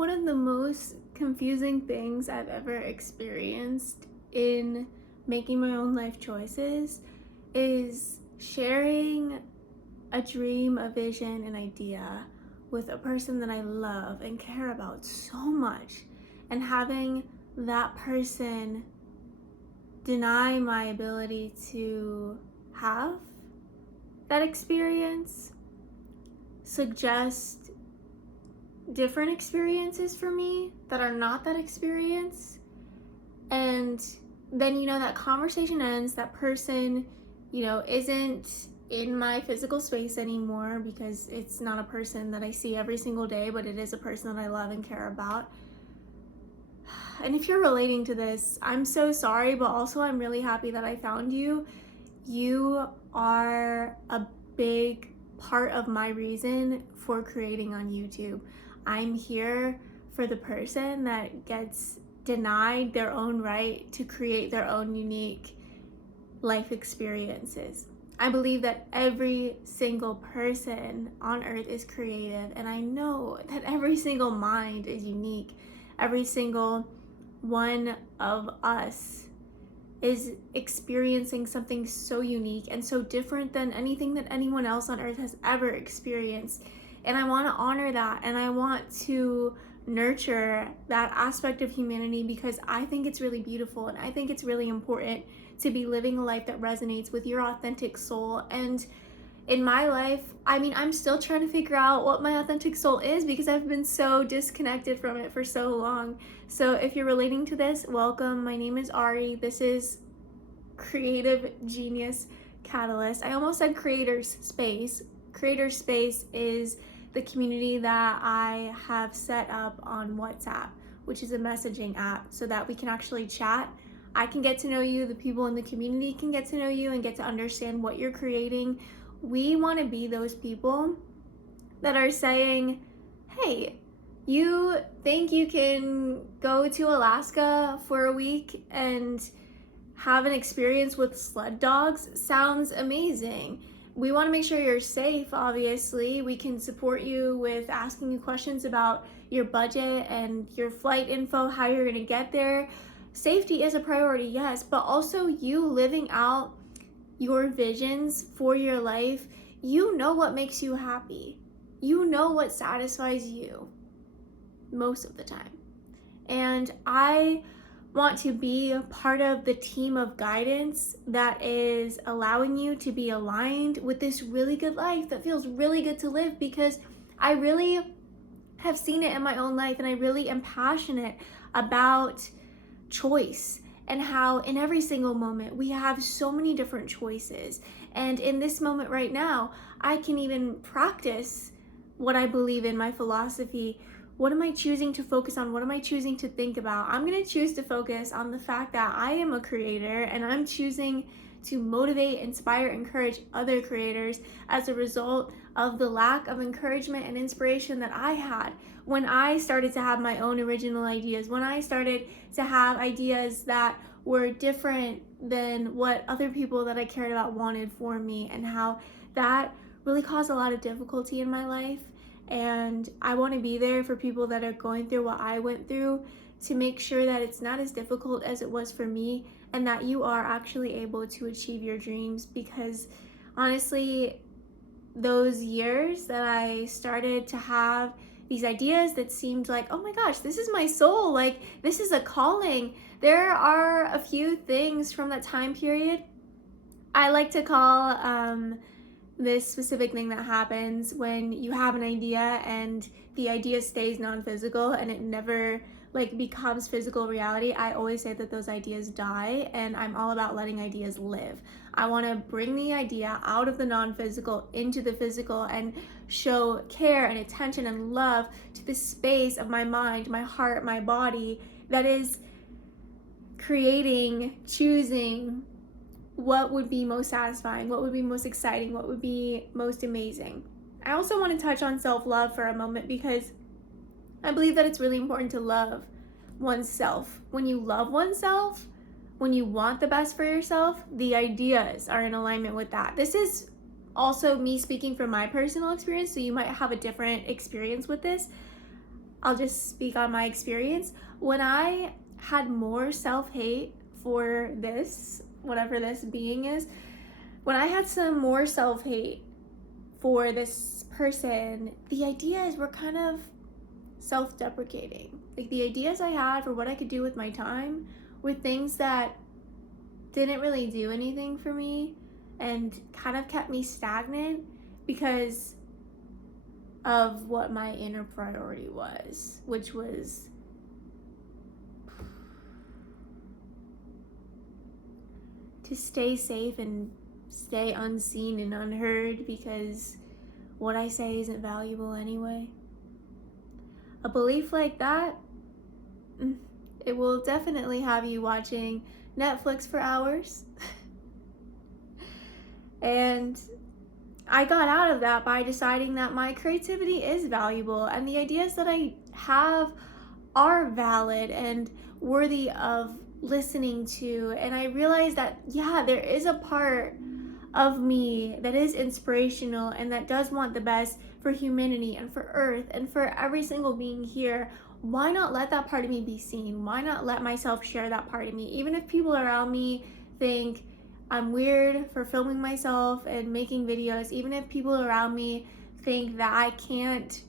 One of the most confusing things I've ever experienced in making my own life choices is sharing a dream, a vision, an idea with a person that I love and care about so much, and having that person deny my ability to have that experience, suggest different experiences for me that are not that experience. And then, that conversation ends, that person, isn't in my physical space anymore because it's not a person that I see every single day, but it is a person that I love and care about. And if you're relating to this, I'm so sorry, but also I'm really happy that I found you. You are a big part of my reason for creating on YouTube. I'm here for the person that gets denied their own right to create their own unique life experiences. I believe that every single person on earth is creative, and I know that every single mind is unique. Every single one of us is experiencing something so unique and so different than anything that anyone else on earth has ever experienced. And I want to honor that, and I want to nurture that aspect of humanity because I think it's really beautiful, and I think it's really important to be living a life that resonates with your authentic soul. And in my life, I'm still trying to figure out what my authentic soul is because I've been so disconnected from it for so long. So if you're relating to this, welcome. My name is Ari. This is Creative Genius Catalyst. I almost said Creators Space. Creators Space is the community that I have set up on WhatsApp, which is a messaging app, so that we can actually chat. I can get to know you, the people in the community can get to know you and get to understand what you're creating. We want to be those people that are saying, hey, you think you can go to Alaska for a week and have an experience with sled dogs? Sounds amazing. We want to make sure you're safe, obviously. We can support you with asking you questions about your budget and your flight info, how you're going to get there. Safety is a priority, yes, but also you living out your visions for your life. You know what makes you happy. You know what satisfies you most of the time. And I want to be a part of the team of guidance that is allowing you to be aligned with this really good life that feels really good to live, because I really have seen it in my own life, and I really am passionate about choice and how in every single moment we have so many different choices. And in this moment right now, I can even practice what I believe in, my philosophy. What am I choosing to focus on? What am I choosing to think about? I'm going to choose to focus on the fact that I am a creator, and I'm choosing to motivate, inspire, encourage other creators as a result of the lack of encouragement and inspiration that I had when I started to have my own original ideas, when I started to have ideas that were different than what other people that I cared about wanted for me, and how that really caused a lot of difficulty in my life. And I want to be there for people that are going through what I went through, to make sure that it's not as difficult as it was for me, and that you are actually able to achieve your dreams. Because honestly, those years that I started to have these ideas that seemed like, oh my gosh, this is my soul, like this is a calling. There are a few things from that time period I like to call this specific thing that happens when you have an idea and the idea stays non-physical and it never becomes physical reality. I always say that those ideas die, and I'm all about letting ideas live. I want to bring the idea out of the non-physical into the physical and show care and attention and love to the space of my mind, my heart, my body that is creating, choosing what would be most satisfying, what would be most exciting, what would be most amazing. I also want to touch on self-love for a moment, because I believe that it's really important to love oneself. When you love oneself, when you want the best for yourself, the ideas are in alignment with that. This is also me speaking from my personal experience, so you might have a different experience with this. I'll just speak on my experience. When I had more self-hate for this, whatever this being is, when I had some more self-hate for this person, the ideas were kind of self-deprecating. Like, the ideas I had for what I could do with my time were things that didn't really do anything for me and kind of kept me stagnant because of what my inner priority was, which was to stay safe and stay unseen and unheard, because what I say isn't valuable anyway. A belief like that, it will definitely have you watching Netflix for hours. And I got out of that by deciding that my creativity is valuable and the ideas that I have are valid and worthy of listening to. And I realized that, yeah, there is a part of me that is inspirational and that does want the best for humanity and for Earth and for every single being here. Why not let that part of me be seen? Why not let myself share that part of me? Even if people around me think I'm weird for filming myself and making videos, even if people around me think that I can't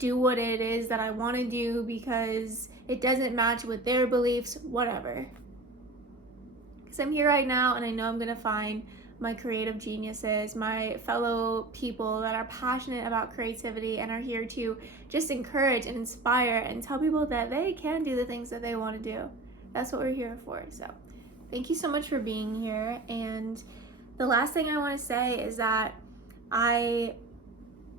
do what it is that I want to do because it doesn't match with their beliefs, whatever. Because I'm here right now and I know I'm going to find my creative geniuses, my fellow people that are passionate about creativity and are here to just encourage and inspire and tell people that they can do the things that they want to do. That's what we're here for. So thank you so much for being here. And the last thing I want to say is that I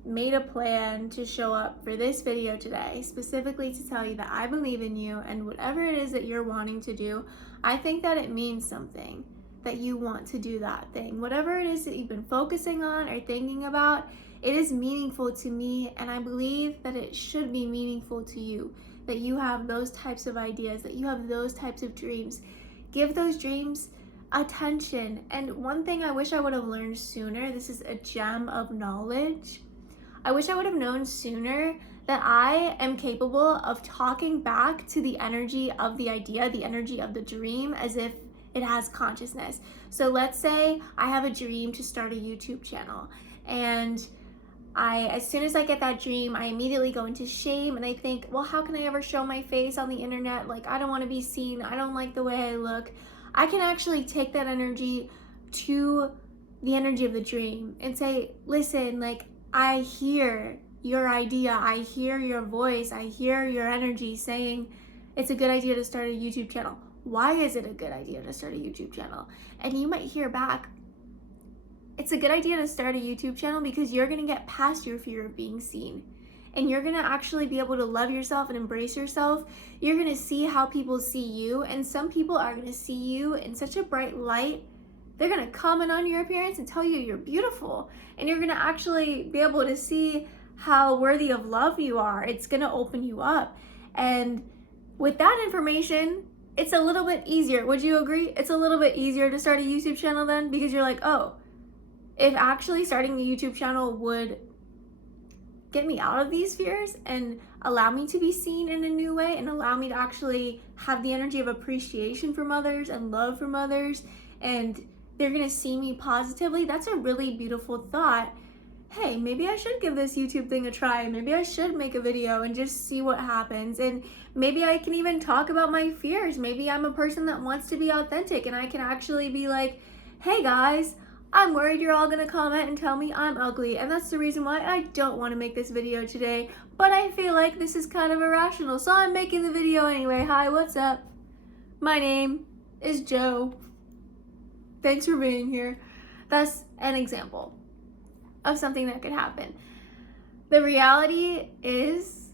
made a plan to show up for this video today, specifically to tell you that I believe in you, and whatever it is that you're wanting to do, I think that it means something that you want to do that thing. Whatever it is that you've been focusing on or thinking about, it is meaningful to me, and I believe that it should be meaningful to you, that you have those types of ideas, that you have those types of dreams. Give those dreams attention. And one thing I wish I would have learned sooner, this is a gem of knowledge, I wish I would have known sooner that I am capable of talking back to the energy of the idea, the energy of the dream, as if it has consciousness. So let's say I have a dream to start a YouTube channel, and as soon as I get that dream, I immediately go into shame and I think, well, how can I ever show my face on the internet? Like, I don't want to be seen. I don't like the way I look. I can actually take that energy to the energy of the dream and say, listen, like, I hear your idea. I hear your voice. I hear your energy saying it's a good idea to start a YouTube channel. Why is it a good idea to start a YouTube channel? And you might hear back, it's a good idea to start a YouTube channel because you're going to get past your fear of being seen. And you're going to actually be able to love yourself and embrace yourself. You're going to see how people see you. And some people are going to see you in such a bright light. They're going to comment on your appearance and tell you you're beautiful. And you're going to actually be able to see how worthy of love you are. It's going to open you up. And with that information, it's a little bit easier. Would you agree? It's a little bit easier to start a YouTube channel then, because you're like, oh, if actually starting a YouTube channel would get me out of these fears and allow me to be seen in a new way and allow me to actually have the energy of appreciation from others and love from others, and they're going to see me positively, that's a really beautiful thought. Hey, maybe I should give this YouTube thing a try. Maybe I should make a video and just see what happens. And maybe I can even talk about my fears. Maybe I'm a person that wants to be authentic and I can actually be like, hey guys, I'm worried you're all gonna comment and tell me I'm ugly. And that's the reason why I don't want to make this video today. But I feel like this is kind of irrational, so I'm making the video anyway. Hi, what's up? My name is Joe. Thanks for being here. That's an example of something that could happen. The reality is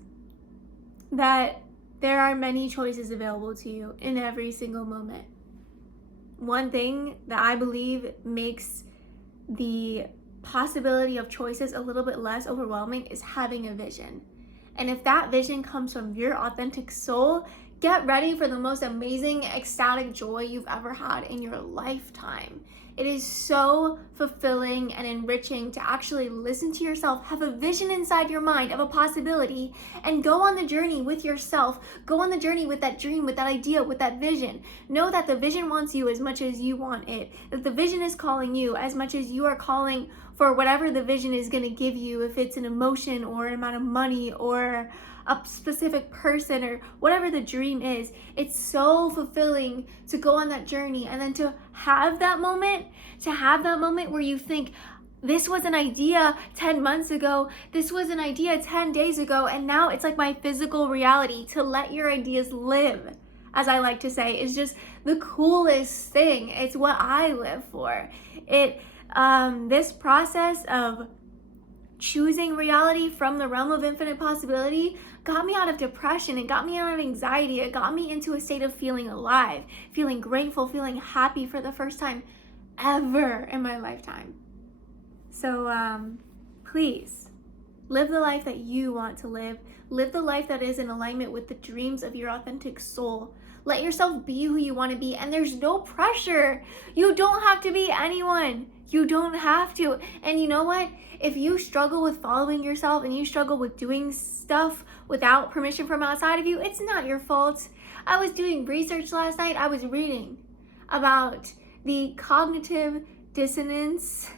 that there are many choices available to you in every single moment. One thing that I believe makes the possibility of choices a little bit less overwhelming is having a vision. And if that vision comes from your authentic soul, Get ready for the most amazing, ecstatic joy you've ever had in your lifetime. It is so fulfilling and enriching to actually listen to yourself, have a vision inside your mind of a possibility, and go on the journey with yourself. Go on the journey with that dream, with that idea, with that vision. Know that the vision wants you as much as you want it, that the vision is calling you as much as you are calling for whatever the vision is going to give you, if it's an emotion or an amount of money or a specific person or whatever the dream is. It's so fulfilling to go on that journey and then to have that moment where you think, this was an idea 10 months ago, this was an idea 10 days ago, and now it's like my physical reality. To let your ideas live, as I like to say, is just the coolest thing. It's what I live for. This process of choosing reality from the realm of infinite possibility got me out of depression. It got me out of anxiety. It got me into a state of feeling alive, feeling grateful, feeling happy for the first time ever in my lifetime. So please live the life that you want to live. Live the life that is in alignment with the dreams of your authentic soul. Let yourself be who you want to be, and there's no pressure. You don't have to be anyone. You don't have to. And you know what? If you struggle with following yourself and you struggle with doing stuff without permission from outside of you, it's not your fault. I was doing research last night. I was reading about the cognitive dissonance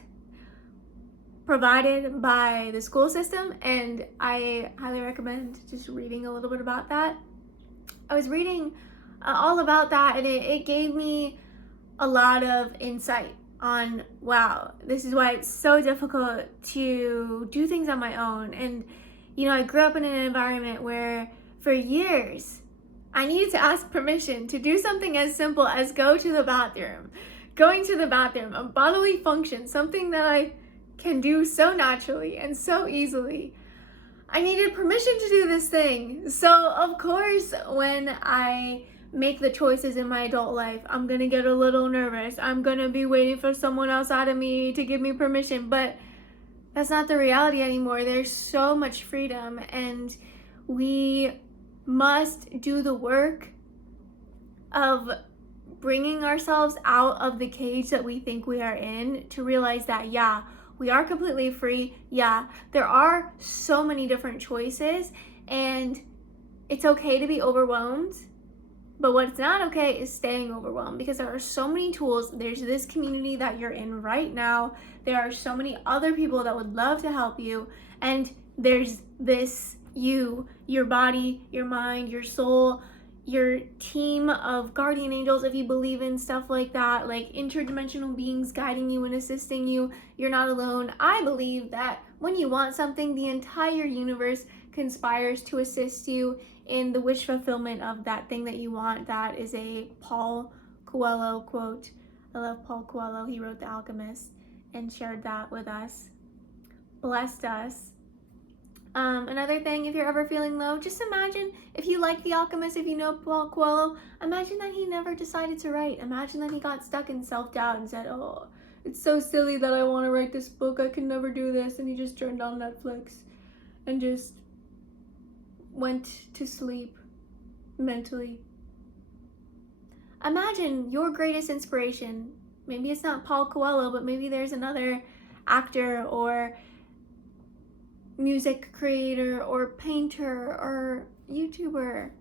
provided by the school system, and I highly recommend just reading a little bit about that. I was reading all about that, and it gave me a lot of insight on, wow, this is why it's so difficult to do things on my own. And you know, I grew up in an environment where for years I needed to ask permission to do something as simple as go to the bathroom. Going to the bathroom, a bodily function, something that I can do so naturally and so easily. I needed permission to do this thing. So of course, when I make the choices in my adult life, I'm gonna get a little nervous. I'm gonna be waiting for someone outside of me to give me permission, but that's not the reality anymore. There's so much freedom, and we must do the work of bringing ourselves out of the cage that we think we are in to realize that, yeah, we are completely free. Yeah, there are so many different choices, and it's okay to be overwhelmed. But what's not okay is staying overwhelmed, because there are so many tools. There's this community that you're in right now. There are so many other people that would love to help you. And there's this you, your body, your mind, your soul, your team of guardian angels, if you believe in stuff like that, like interdimensional beings guiding you and assisting you. You're not alone. I believe that when you want something, the entire universe conspires to assist you in the wish fulfillment of that thing that you want. That is a Paul Coelho quote. I love Paul Coelho. He wrote The Alchemist and shared that with us. Blessed us. Another thing, if you're ever feeling low, just imagine, if you like The Alchemist, if you know Paul Coelho, imagine that he never decided to write. Imagine that he got stuck in self-doubt and said, oh, it's so silly that I want to write this book. I can never do this. And he just turned on Netflix and just went to sleep mentally. Imagine your greatest inspiration. Maybe it's not Paul Coelho, but maybe there's another actor or music creator or painter or YouTuber.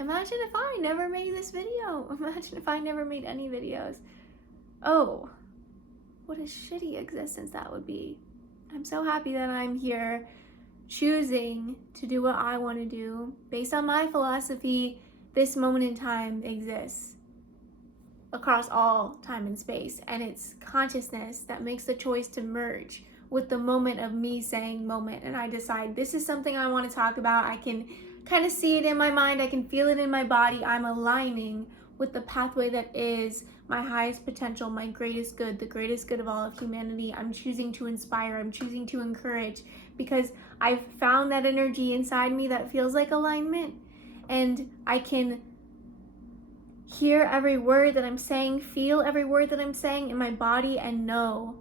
Imagine if I never made this video. Imagine if I never made any videos. Oh, what a shitty existence that would be. I'm so happy that I'm here choosing to do what I want to do. Based on my philosophy, this moment in time exists across all time and space, and it's consciousness that makes the choice to merge with the moment of me saying moment, and I decide this is something I want to talk about. I can kind of see it in my mind, I can feel it in my body. I'm aligning with the pathway that is my highest potential, my greatest good, the greatest good of all of humanity. I'm choosing to inspire, I'm choosing to encourage, because I've found that energy inside me that feels like alignment, and I can hear every word that I'm saying, feel every word that I'm saying in my body, and know,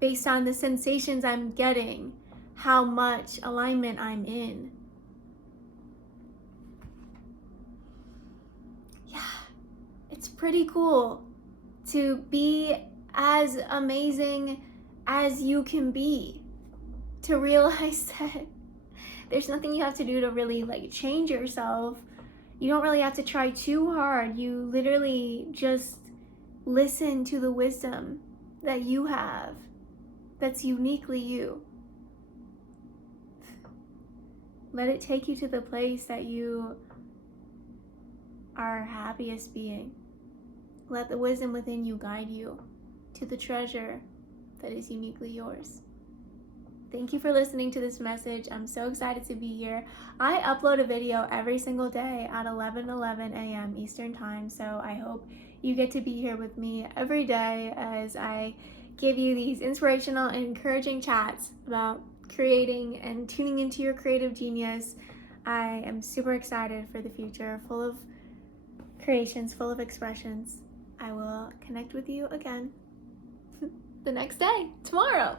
based on the sensations I'm getting, how much alignment I'm in. It's pretty cool to be as amazing as you can be. To realize that there's nothing you have to do to really like change yourself. You don't really have to try too hard. You literally just listen to the wisdom that you have that's uniquely you. Let it take you to the place that you are happiest being. Let the wisdom within you guide you to the treasure that is uniquely yours. Thank you for listening to this message. I'm so excited to be here. I upload a video every single day at 11:11 a.m. Eastern Time, so I hope you get to be here with me every day as I give you these inspirational and encouraging chats about creating and tuning into your creative genius. I am super excited for the future, full of creations, full of expressions. I will connect with you again the next day, tomorrow.